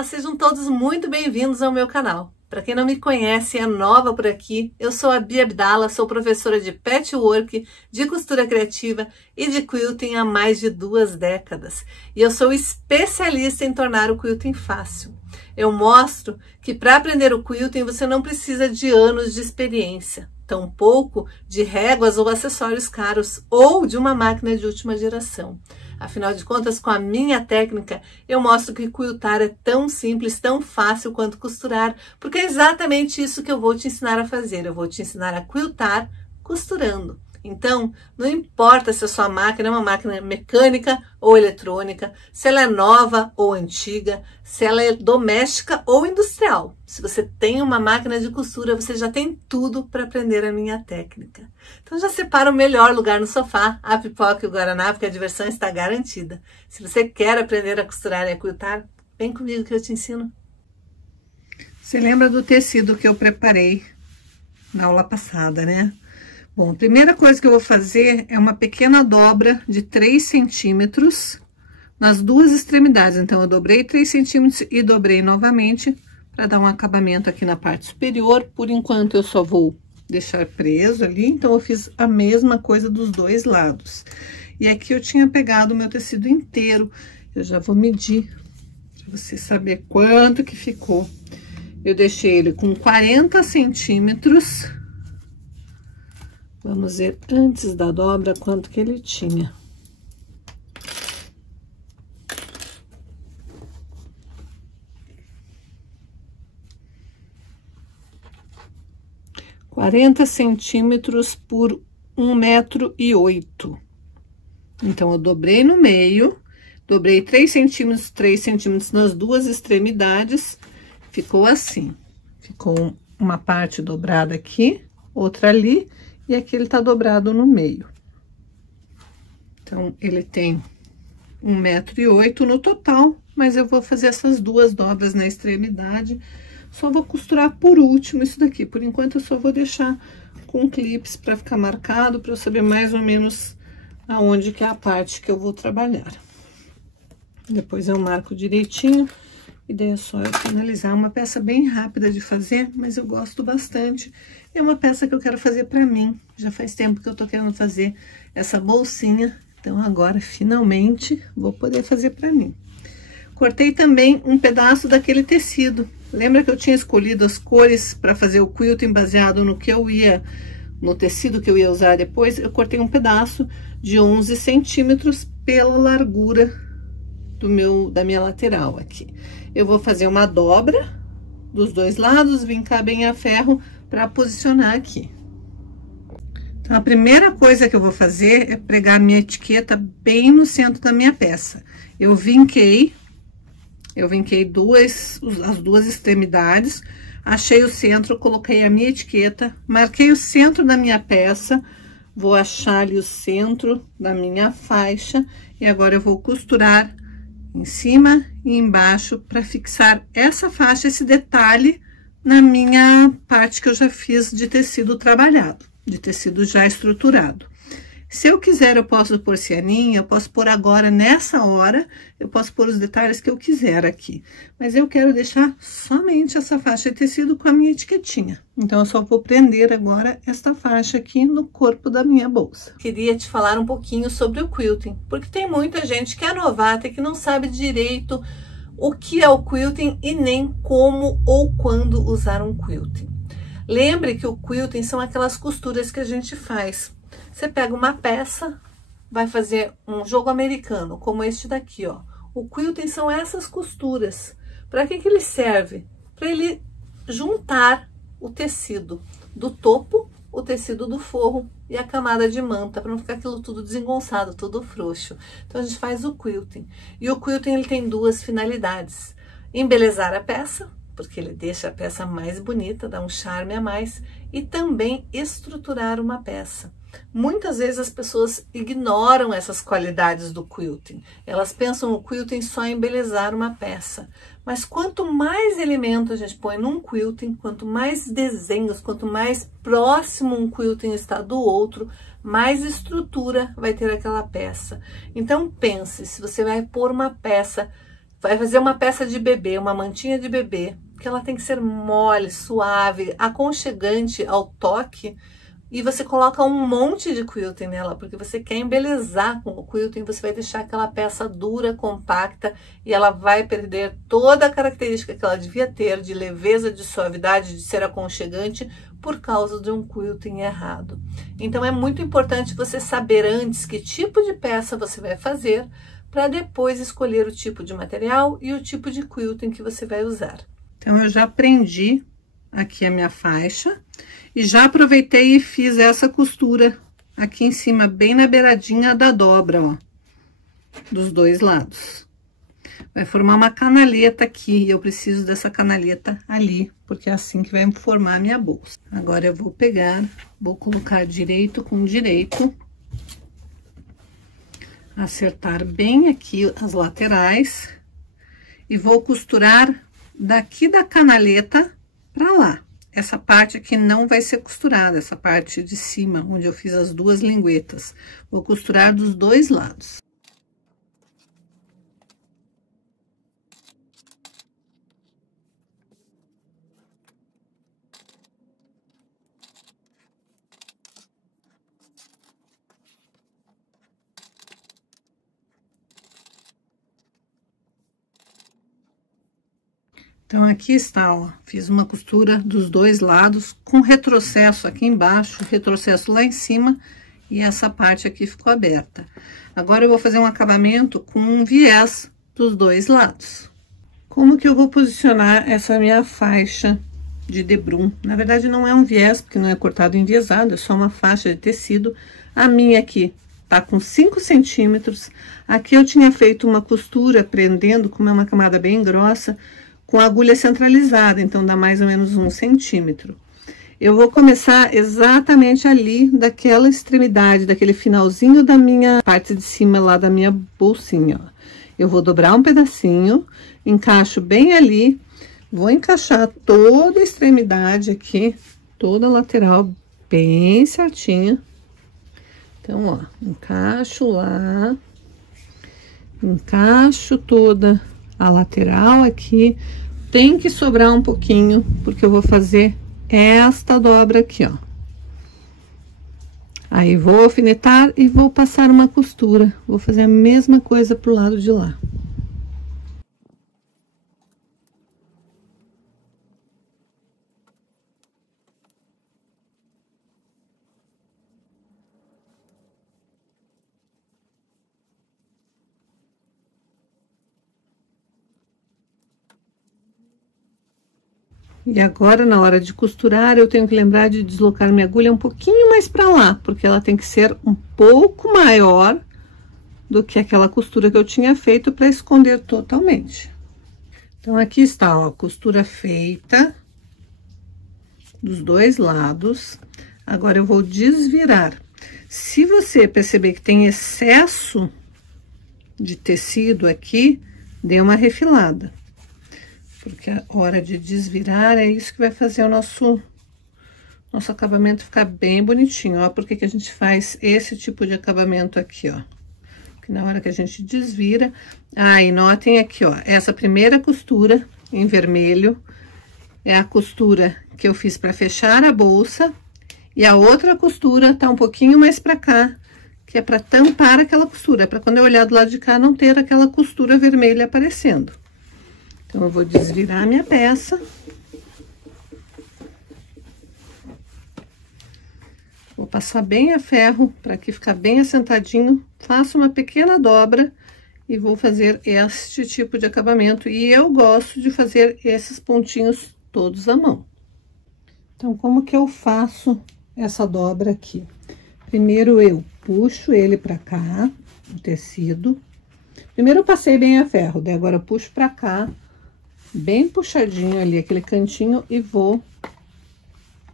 Olá, sejam todos muito bem-vindos ao meu canal. Para quem não me conhece, é nova por aqui, eu sou a Bia Abdala, sou professora de patchwork, de costura criativa e de quilting há mais de 2 décadas. E eu sou especialista em tornar o quilting fácil. Eu mostro que para aprender o quilting você não precisa de anos de experiência, tampouco de réguas ou acessórios caros ou de uma máquina de última geração. Afinal de contas, com a minha técnica, eu mostro que quiltar é tão simples, tão fácil quanto costurar, porque é exatamente isso que eu vou te ensinar a fazer. Eu vou te ensinar a quiltar costurando. Então, não importa se a sua máquina é uma máquina mecânica ou eletrônica, se ela é nova ou antiga, se ela é doméstica ou industrial. Se você tem uma máquina de costura, você já tem tudo para aprender a minha técnica. Então já separa o melhor lugar no sofá, a pipoca e o guaraná, porque a diversão está garantida. Se você quer aprender a costurar e a quiltar, vem comigo que eu te ensino. Você lembra do tecido que eu preparei na aula passada, né? Bom, a primeira coisa que eu vou fazer é uma pequena dobra de 3 centímetros nas duas extremidades. Então, eu dobrei 3 centímetros e dobrei novamente para dar um acabamento aqui na parte superior. Por enquanto, eu só vou deixar preso ali, então eu fiz a mesma coisa dos dois lados. E aqui eu tinha pegado o meu tecido inteiro, eu já vou medir para você saber quanto que ficou. Eu deixei ele com 40 centímetros. Vamos ver antes da dobra quanto que ele tinha. (40 centímetros por 1,8 m). Então, eu dobrei no meio, dobrei 3 centímetros nas duas extremidades, ficou assim. Ficou uma parte dobrada aqui, outra ali, e aqui ele tá dobrado no meio. Então, ele tem 1,8 m no total, mas eu vou fazer essas duas dobras na extremidade. Só vou costurar por último isso daqui. Por enquanto, eu só vou deixar com clips para ficar marcado, para eu saber mais ou menos aonde que é a parte que eu vou trabalhar. Depois eu marco direitinho, e daí é só eu finalizar. Uma peça bem rápida de fazer, mas eu gosto bastante. É uma peça que eu quero fazer para mim. Já faz tempo que eu tô querendo fazer essa bolsinha, então agora, finalmente, vou poder fazer para mim. Cortei também um pedaço daquele tecido. Lembra que eu tinha escolhido as cores para fazer o quilting baseado no tecido que eu ia usar depois? Eu cortei um pedaço de 11 centímetros pela largura da minha lateral aqui. Eu vou fazer uma dobra dos dois lados, vincar bem a ferro para posicionar aqui. Então, a primeira coisa que eu vou fazer é pregar a minha etiqueta bem no centro da minha peça. Eu vinquei as duas extremidades, achei o centro, coloquei a minha etiqueta, marquei o centro da minha peça, vou achar ali o centro da minha faixa e agora eu vou costurar em cima e embaixo para fixar essa faixa, esse detalhe na minha parte que eu já fiz de tecido trabalhado, de tecido já estruturado. Se eu quiser, eu posso pôr cianinha, eu posso pôr agora, nessa hora, eu posso pôr os detalhes que eu quiser aqui. Mas eu quero deixar somente essa faixa de tecido com a minha etiquetinha. Então, eu só vou prender agora esta faixa aqui no corpo da minha bolsa. Queria te falar um pouquinho sobre o quilting, porque tem muita gente que é novata e que não sabe direito o que é o quilting e nem como ou quando usar um quilting. Lembre que o quilting são aquelas costuras que a gente faz. Você pega uma peça, vai fazer um jogo americano, como este daqui, ó. O quilting são essas costuras. Para que ele serve? Para ele juntar o tecido do topo, o tecido do forro e a camada de manta, para não ficar aquilo tudo desengonçado, tudo frouxo. Então, a gente faz o quilting. E o quilting, ele tem duas finalidades. Embelezar a peça, porque ele deixa a peça mais bonita, dá um charme a mais, e também estruturar uma peça. Muitas vezes as pessoas ignoram essas qualidades do quilting. Elas pensam o quilting só em embelezar uma peça. Mas quanto mais elemento a gente põe num quilting, quanto mais desenhos, quanto mais próximo um quilting está do outro, mais estrutura vai ter aquela peça. Então pense, se você vai pôr uma peça vai fazer uma peça de bebê, uma mantinha de bebê, que ela tem que ser mole, suave, aconchegante ao toque, e você coloca um monte de quilting nela, porque você quer embelezar com o quilting, você vai deixar aquela peça dura, compacta, e ela vai perder toda a característica que ela devia ter, de leveza, de suavidade, de ser aconchegante, por causa de um quilting errado. Então é muito importante você saber antes que tipo de peça você vai fazer, para depois escolher o tipo de material e o tipo de quilting que você vai usar. Então eu já prendi aqui a minha faixa e já aproveitei e fiz essa costura aqui em cima, bem na beiradinha da dobra, ó, dos dois lados. Vai formar uma canaleta aqui, e eu preciso dessa canaleta ali, porque é assim que vai formar a minha bolsa. Agora eu vou pegar, vou colocar direito com direito, acertar bem aqui as laterais e vou costurar daqui da canaleta para lá. Essa parte aqui não vai ser costurada, essa parte de cima, onde eu fiz as duas linguetas. Vou costurar dos dois lados. Então, aqui está, ó, fiz uma costura dos dois lados, com retrocesso aqui embaixo, retrocesso lá em cima, e essa parte aqui ficou aberta. Agora, eu vou fazer um acabamento com um viés dos dois lados. Como que eu vou posicionar essa minha faixa de debrum? Na verdade, não é um viés, porque não é cortado enviesado, é só uma faixa de tecido. A minha aqui tá com 5 centímetros. Aqui eu tinha feito uma costura prendendo, como é uma camada bem grossa, com a agulha centralizada, então dá mais ou menos 1 centímetro. Eu vou começar exatamente ali, daquela extremidade, daquele finalzinho da minha parte de cima lá da minha bolsinha, ó. Eu vou dobrar um pedacinho, encaixo bem ali, vou encaixar toda a extremidade aqui, toda a lateral bem certinha. Então, ó, encaixo lá, encaixo toda a lateral aqui, tem que sobrar um pouquinho, porque eu vou fazer esta dobra aqui, ó. Aí, vou alfinetar e vou passar uma costura. Vou fazer a mesma coisa pro lado de lá. E agora, na hora de costurar, eu tenho que lembrar de deslocar minha agulha um pouquinho mais para lá, porque ela tem que ser um pouco maior do que aquela costura que eu tinha feito para esconder totalmente. Então, aqui está, ó, a costura feita dos dois lados. Agora, eu vou desvirar. Se você perceber que tem excesso de tecido aqui, dê uma refilada. Porque a hora de desvirar é isso que vai fazer o nosso acabamento ficar bem bonitinho, ó. Por que que a gente faz esse tipo de acabamento aqui, ó? Porque na hora que a gente desvira... Ah, e notem aqui, ó, essa primeira costura em vermelho é a costura que eu fiz para fechar a bolsa, e a outra costura tá um pouquinho mais para cá, que é para tampar aquela costura, para quando eu olhar do lado de cá não ter aquela costura vermelha aparecendo. Então, eu vou desvirar a minha peça. Vou passar bem a ferro, para que ficar bem assentadinho. Faço uma pequena dobra e vou fazer este tipo de acabamento. E eu gosto de fazer esses pontinhos todos à mão. Então, como que eu faço essa dobra aqui? Primeiro, eu puxo ele para cá, o tecido. Primeiro, eu passei bem a ferro, daí agora eu puxo para cá, bem puxadinho ali, aquele cantinho, e vou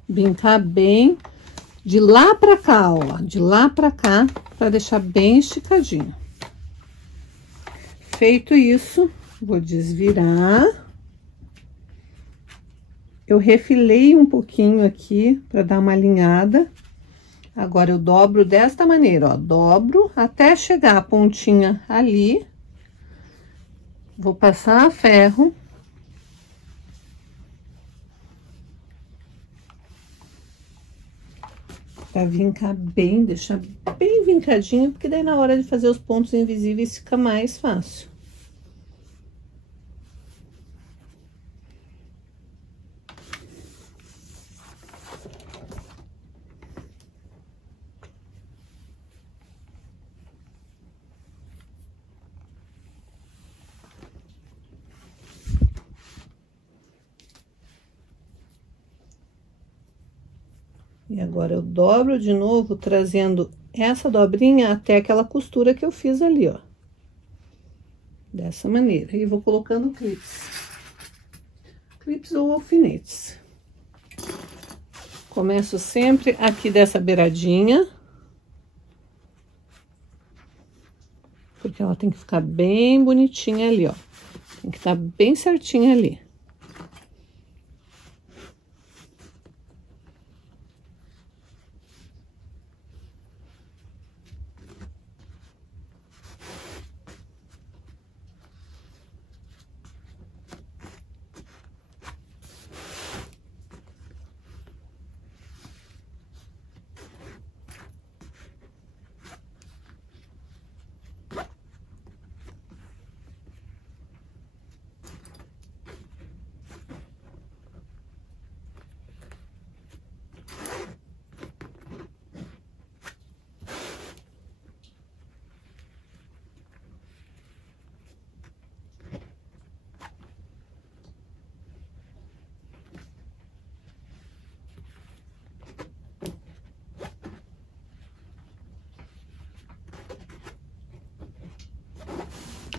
brincar bem de lá pra cá, ó, de lá pra cá, pra deixar bem esticadinho. Feito isso, vou desvirar. Eu refilei um pouquinho aqui pra dar uma alinhada. Agora, eu dobro desta maneira, ó, dobro até chegar a pontinha ali. Vou passar a ferro. Pra vincar bem, deixar bem vincadinho, porque daí na hora de fazer os pontos invisíveis fica mais fácil. E agora eu dobro de novo, trazendo essa dobrinha até aquela costura que eu fiz ali, ó. Dessa maneira. E vou colocando clips. Clips ou alfinetes. Começo sempre aqui dessa beiradinha. Porque ela tem que ficar bem bonitinha ali, ó. Tem que estar bem certinha ali.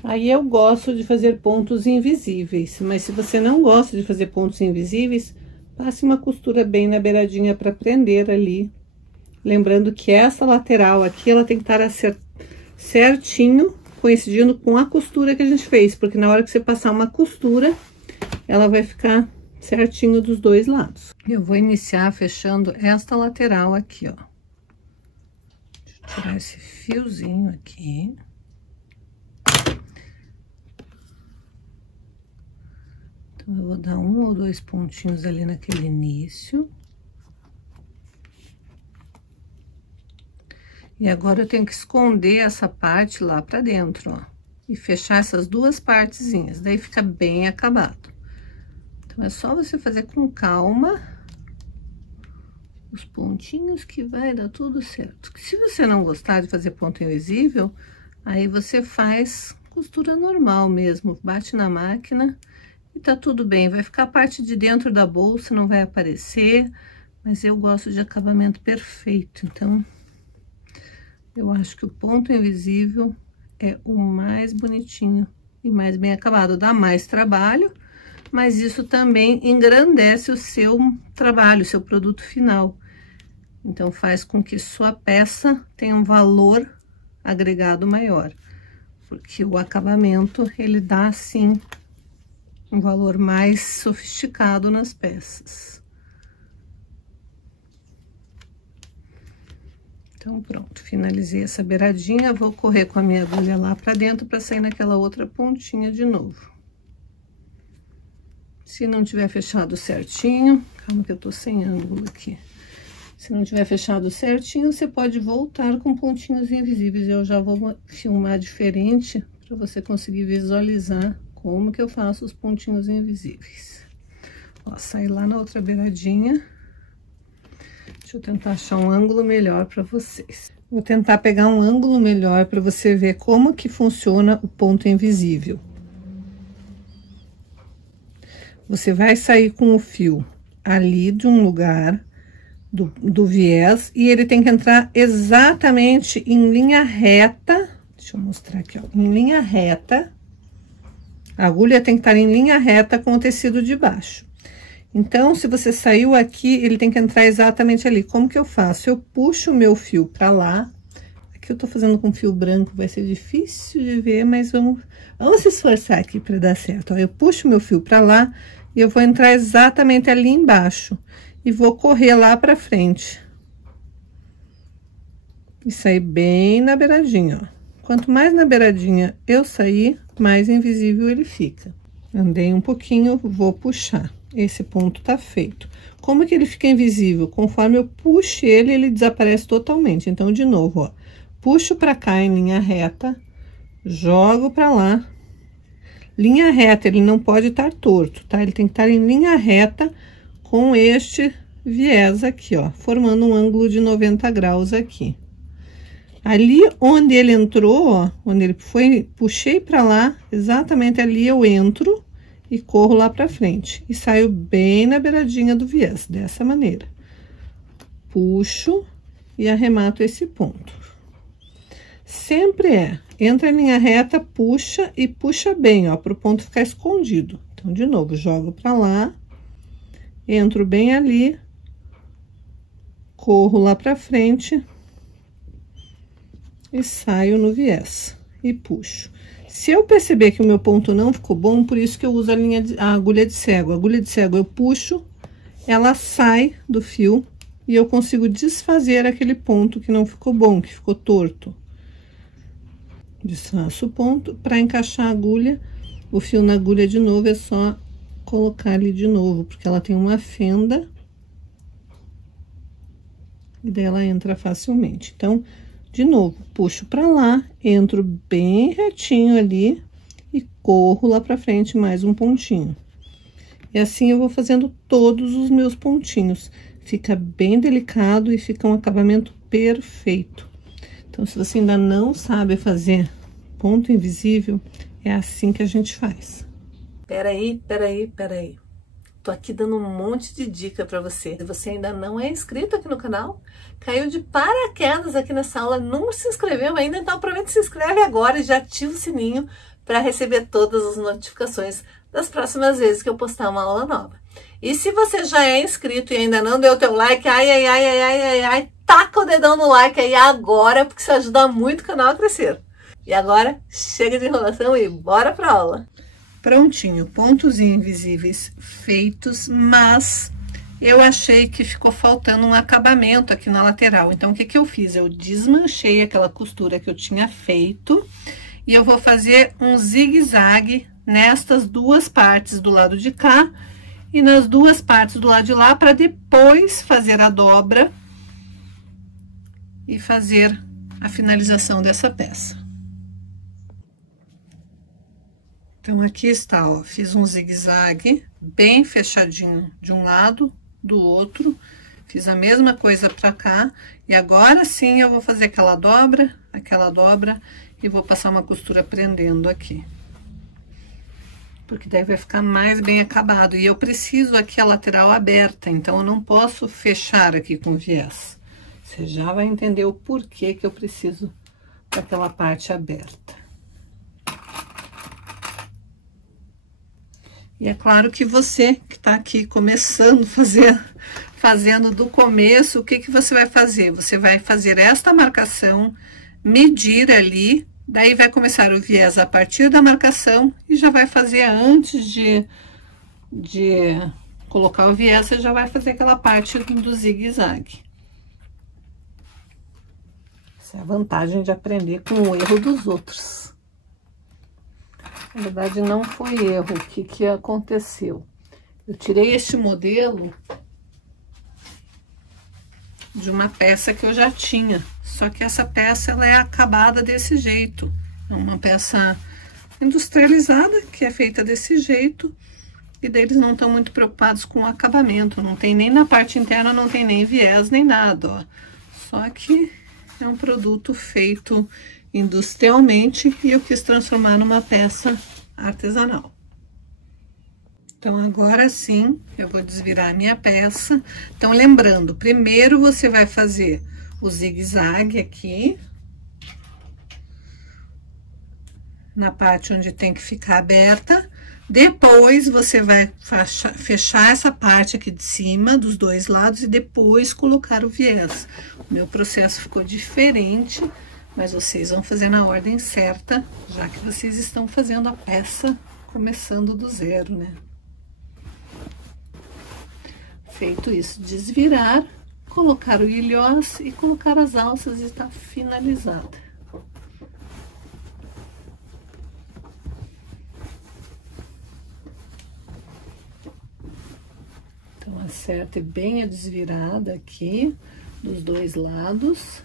Aí eu gosto de fazer pontos invisíveis, mas se você não gosta de fazer pontos invisíveis, passe uma costura bem na beiradinha para prender ali. Lembrando que essa lateral aqui, ela tem que estar certinho, coincidindo com a costura que a gente fez, porque na hora que você passar uma costura, ela vai ficar certinho dos dois lados. Eu vou iniciar fechando esta lateral aqui, ó. Deixa eu tirar esse fiozinho aqui. Então, eu vou dar 1 ou 2 pontinhos ali naquele início. E agora eu tenho que esconder essa parte lá pra dentro, ó. E fechar essas duas partezinhas, daí fica bem acabado. Então, é só você fazer com calma os pontinhos que vai dar tudo certo. Se você não gostar de fazer ponto invisível, aí você faz costura normal mesmo, bate na máquina e tá tudo bem. Vai ficar a parte de dentro da bolsa, não vai aparecer, mas eu gosto de acabamento perfeito, então eu acho que o ponto invisível é o mais bonitinho e mais bem acabado. Dá mais trabalho, mas isso também engrandece o seu trabalho, o seu produto final. Então, faz com que sua peça tenha um valor agregado maior. Porque o acabamento, ele dá, sim, um valor mais sofisticado nas peças. Então, pronto, finalizei essa beiradinha, vou correr com a minha agulha lá pra dentro pra sair naquela outra pontinha de novo. Se não tiver fechado certinho, calma que eu tô sem ângulo aqui. Se não tiver fechado certinho, você pode voltar com pontinhos invisíveis. Eu já vou filmar diferente pra você conseguir visualizar como que eu faço os pontinhos invisíveis. Ó, saí lá na outra beiradinha. Deixa eu tentar achar um ângulo melhor para vocês. Vou tentar pegar um ângulo melhor para você ver como que funciona o ponto invisível. Você vai sair com o fio ali de um lugar do viés e ele tem que entrar exatamente em linha reta. Deixa eu mostrar aqui, ó, em linha reta. A agulha tem que estar em linha reta com o tecido de baixo. Então, se você saiu aqui, ele tem que entrar exatamente ali. Como que eu faço? Eu puxo o meu fio pra lá. Aqui eu tô fazendo com fio branco, vai ser difícil de ver, mas vamos se esforçar aqui pra dar certo. Ó, eu puxo o meu fio pra lá e eu vou entrar exatamente ali embaixo. E vou correr lá pra frente. E sair bem na beiradinha, ó. Quanto mais na beiradinha eu sair, mais invisível ele fica. Andei um pouquinho, vou puxar. Esse ponto tá feito. Como que ele fica invisível? Conforme eu puxo ele, ele desaparece totalmente. Então, de novo, ó, puxo pra cá em linha reta, jogo pra lá. Linha reta, ele não pode estar torto, tá? Ele tem que estar em linha reta com este viés aqui, ó, formando um ângulo de 90 graus aqui. Ali onde ele entrou, ó, onde ele foi, puxei pra lá, exatamente ali eu entro e corro lá pra frente. E saio bem na beiradinha do viés, dessa maneira. Puxo e arremato esse ponto. Sempre entra em linha reta, puxa e puxa bem, ó, pro ponto ficar escondido. Então, de novo, jogo pra lá, entro bem ali, corro lá pra frente e saio no viés e puxo. Se eu perceber que o meu ponto não ficou bom, por isso que eu uso a agulha de cego. A agulha de cego eu puxo, ela sai do fio e eu consigo desfazer aquele ponto que não ficou bom, que ficou torto. Desfaço o ponto. Para encaixar a agulha, o fio na agulha de novo, é só colocar ali de novo, porque ela tem uma fenda e daí ela entra facilmente. Então, de novo, puxo pra lá, entro bem retinho ali e corro lá pra frente mais um pontinho. E assim eu vou fazendo todos os meus pontinhos. Fica bem delicado e fica um acabamento perfeito. Então, se você ainda não sabe fazer ponto invisível, é assim que a gente faz. Peraí. Tô aqui dando um monte de dica pra você. Se você ainda não é inscrito aqui no canal, caiu de paraquedas aqui nessa aula, não se inscreveu ainda, então aproveita e se inscreve agora e já ativa o sininho para receber todas as notificações das próximas vezes que eu postar uma aula nova. E se você já é inscrito e ainda não deu o teu like, taca o dedão no like aí agora, porque isso ajuda muito o canal a crescer. E agora, chega de enrolação e bora pra aula! Prontinho, pontos invisíveis feitos, mas eu achei que ficou faltando um acabamento aqui na lateral. Então, o que que eu fiz? Eu desmanchei aquela costura que eu tinha feito e eu vou fazer um zigue-zague nestas duas partes do lado de cá e nas duas partes do lado de lá, para depois fazer a dobra e fazer a finalização dessa peça. Então, aqui está, ó, fiz um zigue-zague bem fechadinho de um lado, do outro, fiz a mesma coisa pra cá, e agora sim eu vou fazer aquela dobra, e vou passar uma costura prendendo aqui. Porque daí vai ficar mais bem acabado, e eu preciso aqui a lateral aberta, então eu não posso fechar aqui com viés. Você já vai entender o porquê que eu preciso daquela parte aberta. E é claro que você que tá aqui começando fazendo do começo, o que que você vai fazer? Você vai fazer esta marcação, medir ali, daí vai começar o viés a partir da marcação e já vai fazer antes de colocar o viés, você já vai fazer aquela parte do zigue-zague. Essa é a vantagem de aprender com o erro dos outros. Na verdade, não foi erro. O que que aconteceu? Eu tirei este modelo de uma peça que eu já tinha. Só que essa peça, ela é acabada desse jeito. É uma peça industrializada, que é feita desse jeito. E daí eles não estão muito preocupados com o acabamento. Não tem nem na parte interna, não tem nem viés, nem nada, ó. Só que é um produto feito industrialmente e eu quis transformar numa peça artesanal. Então, agora sim, eu vou desvirar a minha peça. Então, lembrando, primeiro você vai fazer o zigue-zague aqui, na parte onde tem que ficar aberta. Depois, você vai fechar essa parte aqui de cima, dos dois lados, e depois colocar o viés. O meu processo ficou diferente, mas vocês vão fazer na ordem certa, já que vocês estão fazendo a peça começando do zero, né? Feito isso, desvirar, colocar o ilhós e colocar as alças e tá finalizada. Então, acerte bem a desvirada aqui, dos dois lados.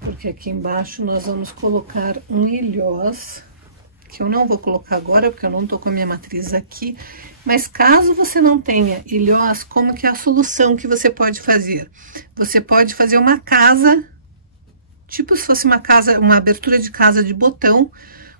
Porque aqui embaixo nós vamos colocar um ilhós, que eu não vou colocar agora, porque eu não tô com a minha matriz aqui. Mas caso você não tenha ilhós, como que é a solução que você pode fazer? Você pode fazer uma casa, tipo se fosse uma casa, uma abertura de casa de botão,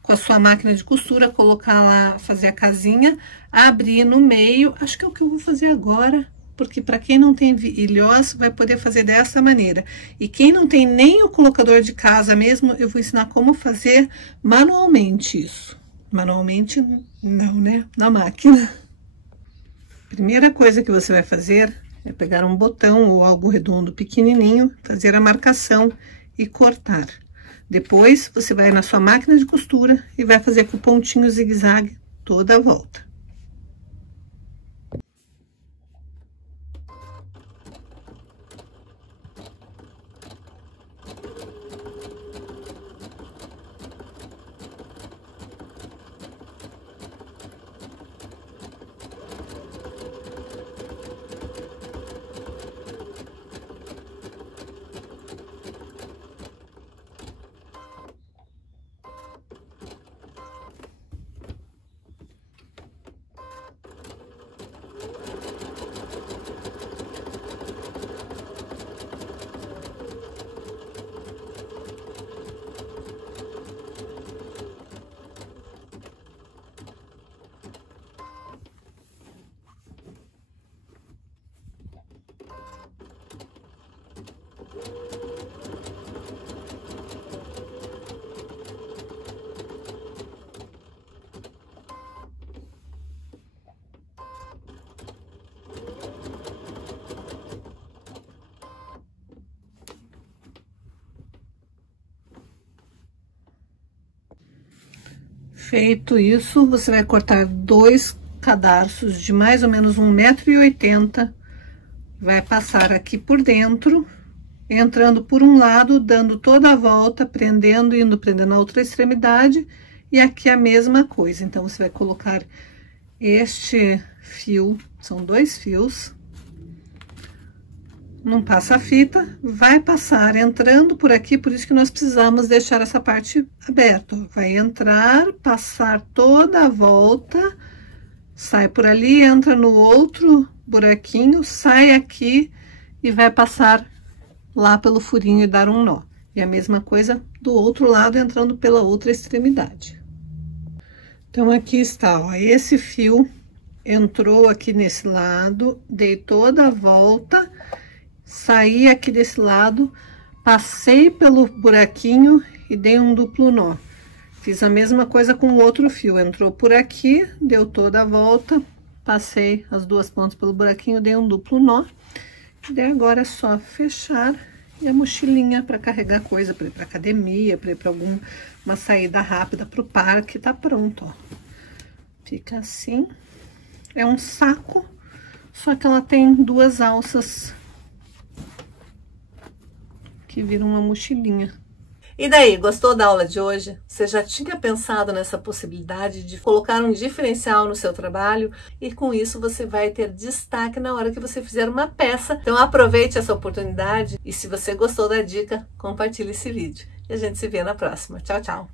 com a sua máquina de costura, colocar lá, fazer a casinha, abrir no meio. Acho que é o que eu vou fazer agora, porque para quem não tem ilhós, vai poder fazer dessa maneira. E quem não tem nem o colocador de casa mesmo, eu vou ensinar como fazer manualmente isso. Manualmente, não, né? Na máquina. Primeira coisa que você vai fazer é pegar um botão ou algo redondo pequenininho, fazer a marcação e cortar. Depois, você vai na sua máquina de costura e vai fazer com o pontinho zigue-zague toda a volta. Feito isso, você vai cortar 2 cadarços de mais ou menos 1,80 m, vai passar aqui por dentro, entrando por um lado, dando toda a volta, prendendo, indo prendendo a outra extremidade, e aqui a mesma coisa. Então, você vai colocar este fio, são 2 fios, não passa a fita, vai passar entrando por aqui, por isso que nós precisamos deixar essa parte aberta. Vai entrar, passar toda a volta, sai por ali, entra no outro buraquinho, sai aqui e vai passar lá pelo furinho e dar um nó. E a mesma coisa do outro lado, entrando pela outra extremidade. Então, aqui está, ó, esse fio entrou aqui nesse lado, dei toda a volta, saí aqui desse lado, passei pelo buraquinho e dei um duplo nó. Fiz a mesma coisa com o outro fio, entrou por aqui, deu toda a volta, passei as 2 pontas pelo buraquinho, dei um duplo nó. E daí agora é só fechar e a mochilinha para carregar coisa, para ir para academia, para ir para alguma saída rápida para o parque, tá pronto, ó. Fica assim. É um saco, só que ela tem 2 alças que viram uma mochilinha. E daí, gostou da aula de hoje? Você já tinha pensado nessa possibilidade de colocar um diferencial no seu trabalho? E com isso você vai ter destaque na hora que você fizer uma peça. Então aproveite essa oportunidade e se você gostou da dica, compartilhe esse vídeo. E a gente se vê na próxima. Tchau, tchau!